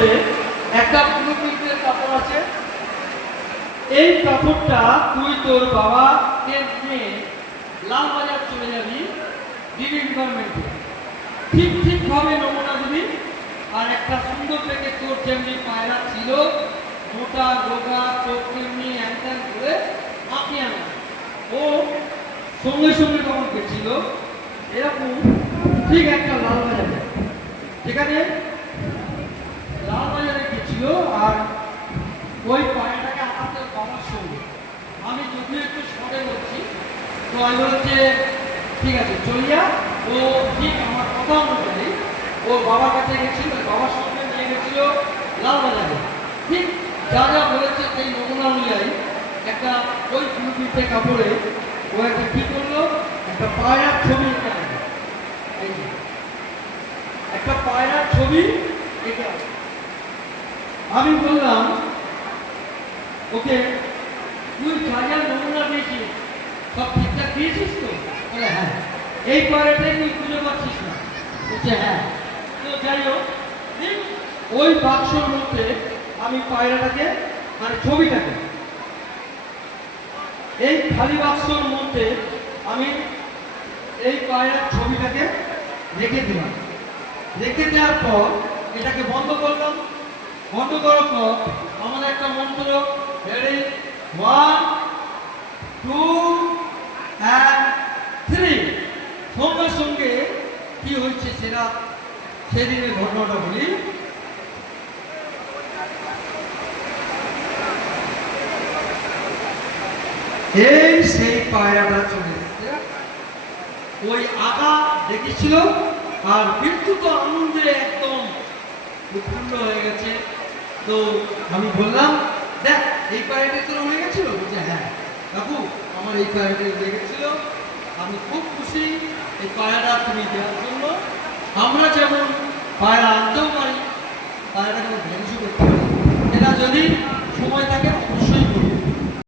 মধ্যে একটা ব্লু প্রিন্টের কাপড় আছে। এই কাপড়টা তুই তোর বাবাকে নিয়ে লালবাজার চলে যাবি ডিবি ডিপার্টমেন্টে, ঠিকভাবে নমুনা দিবি। আর একটা সুন্দর থেকে তোর যেমনি পায়রা ছিল, মোটা রোগা, চোখ তেমনি অ্যাঙ্কার করে আঁকিয়ে আনা, ও সঙ্গে সঙ্গে তখন গেছিল এরকম ঠিক একটা লালবাজারে, যেখানে লালবাজারে গেছিল। আর ওই পায়রাটাকে আঁকাতে বাবার সঙ্গে আমি যদিও একটু শর্টে বলছি, তো আমি বলছে ঠিক আছে চলিয়া। ও ঠিক আমার কথা অনুযায়ী ও বাবার কাছে গেছিল, বাবার সঙ্গে নিয়ে গেছিল লালবাজারে। ঠিক যা যা বলেছে সেই নমুনা অনুযায়ী একটা ওই ব্লু প্রিন্টের কাপড়ে ও একটা কি করলো, একটা পায়রার ছবি এঁকে আনলো। এই যে একটা পায়রার ছবি এঁকে আনলো। আমি বললাম ওকে, তুই যা যা নমুনা দিয়েছিস সব ঠিকঠাক দিয়েছিস তো? বলে হ্যাঁ। এই পায়রাটাই তুই খুঁজে পাচ্ছিস না? বলছে হ্যাঁ। তো যাই হোক, ওই বাক্সর মধ্যে আমি পায়রাটাকে মানে ছবিটাকে, এই খালি বাক্সর মধ্যে আমি এই পায়রার ছবিটাকে রেখে দিলাম। রেখে দেওয়ার পর এটাকে বন্ধ করলাম। বন্ধ করার পর আমাদের একটা মন্ত্র, রেডি 1 2 and 3, সঙ্গে সঙ্গে কি হচ্ছে সেটা সেদিনের ঘটনাটা বলি। এই সেই পায়রাটা চলে এসেছে, ওই আঁকা দেখেছিল আর বিদ্যুৎ আনন্দে একদম উৎফুল্ল হয়ে গেছে। তো আমি বললাম দেখ এই পায়রাটা তোর উড়ে গেছিল? বলছে হ্যাঁ কাকু আমার এই পায়রাটা উড়ে গেছিল, আমি খুব খুশি এই পায়রাটা তুমি দেওয়ার জন্য। আমরা যেমন পায়রা আনতেও পারি,